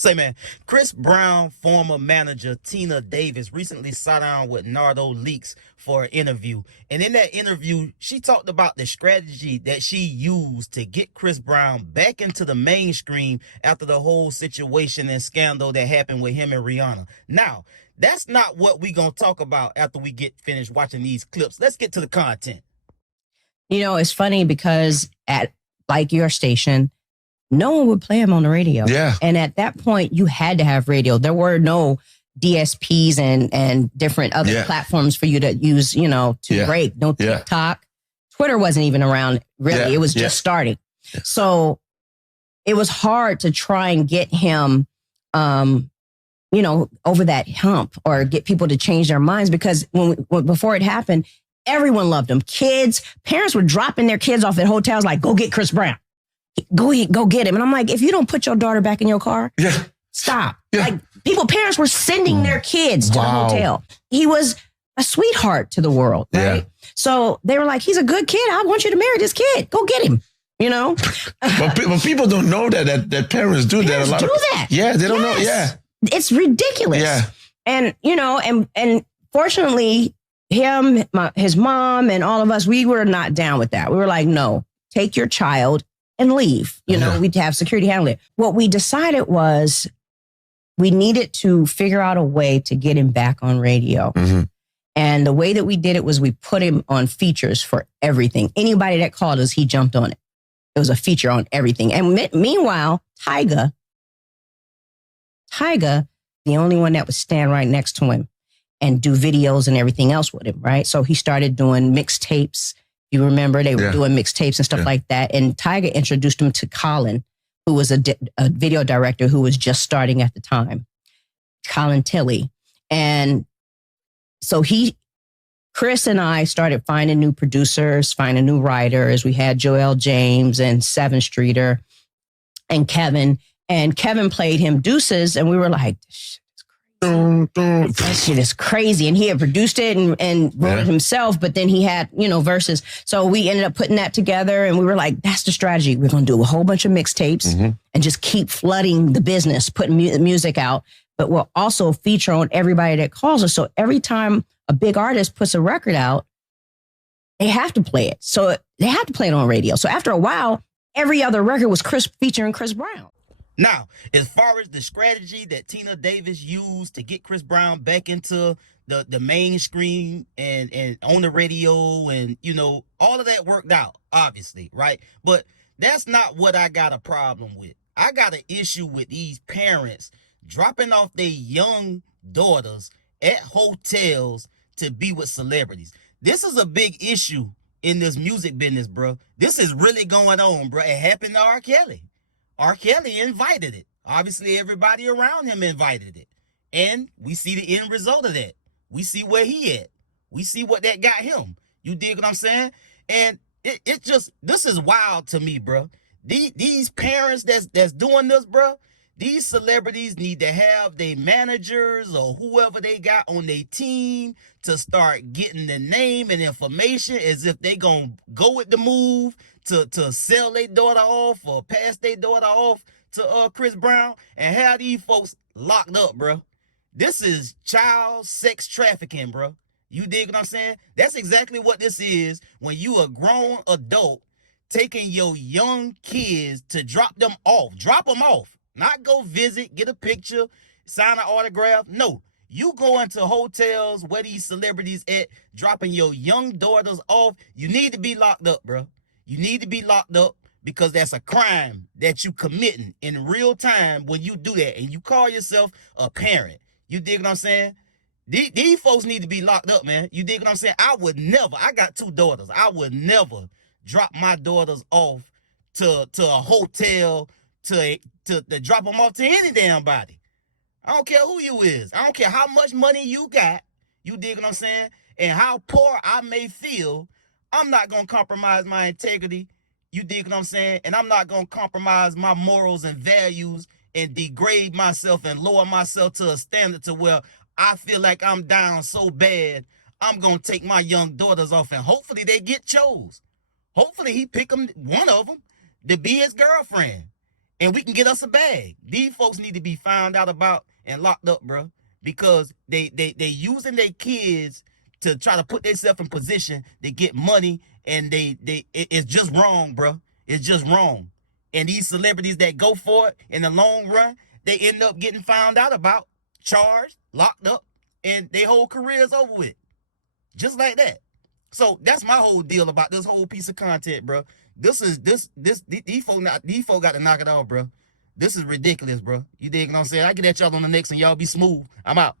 Say, man, Chris Brown former manager Tina Davis recently sat down with Nardo Leaks for an interview. And in that interview, she talked about the strategy that she used to get Chris Brown back into the mainstream after the whole situation and scandal that happened with him and Rihanna. Now, that's not what we're going to talk about after we get finished watching these clips. Let's get to the content. You know, it's funny because at like your station, no one would play him on the radio. Yeah. And at that point, you had to have radio. There were no DSPs and different other platforms for you to use, you know, to break. No TikTok. Twitter wasn't even around, really. It was just starting. So it was hard to try and get him, you know, over that hump or get people to change their minds, because before it happened, everyone loved him. Kids, parents were dropping their kids off at hotels like, go get Chris Brown. Go get him. And I'm like, if you don't put your daughter back in your car, stop. Like parents were sending their kids to the hotel. He was a sweetheart to the world, right? So they were like, he's a good kid. I want you to marry this kid. Go get him, you know? but people don't know that parents do that a lot. Yeah, they don't know. Yeah. It's ridiculous. Yeah. And, you know, and fortunately, his mom and all of us, we were not down with that. We were like, no, take your child and leave. You know, we'd have security handle it. What we decided was we needed to figure out a way to get him back on radio. And the way that we did it was we put him on features for everything. Anybody that called us, he jumped on it. It was a feature on everything. And meanwhile, Tyga, the only one that would stand right next to him and do videos and everything else with him, right? So he started doing mixtapes. You remember they were doing mixtapes and stuff like that. And Tyga introduced him to Colin, who was a video director who was just starting at the time, Colin Tilley. And so Chris and I started finding new producers, finding new writers. We had Joel James and Seven Streeter and Kevin. And Kevin played him Deuces. And we were like, that shit is crazy. And he had produced it and wrote it himself, but then he had, you know, verses. So we ended up putting that together and we were like, that's the strategy. We're going to do a whole bunch of mixtapes and just keep flooding the business, putting music out, but we'll also feature on everybody that calls us. So every time a big artist puts a record out, they have to play it. So they have to play it on radio. So after a while, every other record was featuring Chris Brown. Now, as far as the strategy that Tina Davis used to get Chris Brown back into the mainstream and on the radio and, you know, all of that worked out, obviously, right? But that's not what I got a problem with. I got an issue with these parents dropping off their young daughters at hotels to be with celebrities. This is a big issue in this music business, bro. This is really going on, bro. It happened to R. Kelly. R. Kelly invited it. Obviously, everybody around him invited it. And we see the end result of that. We see where he at. We see what that got him. You dig what I'm saying? And it just, this is wild to me, bro. These parents that's doing this, bro, these celebrities need to have their managers or whoever they got on their team to start getting the name and information as if they gonna go with the move to sell their daughter off or pass their daughter off to Chris Brown and have these folks locked up, bro. This is child sex trafficking, bro. You dig what I'm saying? That's exactly what this is when you a grown adult taking your young kids to drop them off. Drop them off. Not go visit, get a picture, sign an autograph. No, you go into hotels where these celebrities at, dropping your young daughters off. You need to be locked up, bro. You need to be locked up because that's a crime that you committing in real time when you do that. And you call yourself a parent. You dig what I'm saying? These folks need to be locked up, man. You dig what I'm saying? I would never, I got 2 daughters. I would never drop my daughters off to a hotel to drop them off to any damn body. I don't care who you is. I don't care how much money you got. You dig what I'm saying? And how poor I may feel, I'm not going to compromise my integrity. You dig what I'm saying? And I'm not going to compromise my morals and values and degrade myself and lower myself to a standard to where I feel like I'm down so bad, I'm going to take my young daughters off and hopefully they get chose. Hopefully he pick them, one of them, to be his girlfriend. and we can get us a bag. These folks need to be found out about and locked up, bro, because they using their kids to try to put themselves in position to get money, and it's just wrong, bro. It's just wrong. And these celebrities that go for it in the long run, they end up getting found out about, charged, locked up, and their whole career is over with. Just like that. So that's my whole deal about this whole piece of content, bro. These folk got to knock it off, bro. This is ridiculous, bro. You dig what I'm saying? I get at y'all on the next and y'all be smooth. I'm out.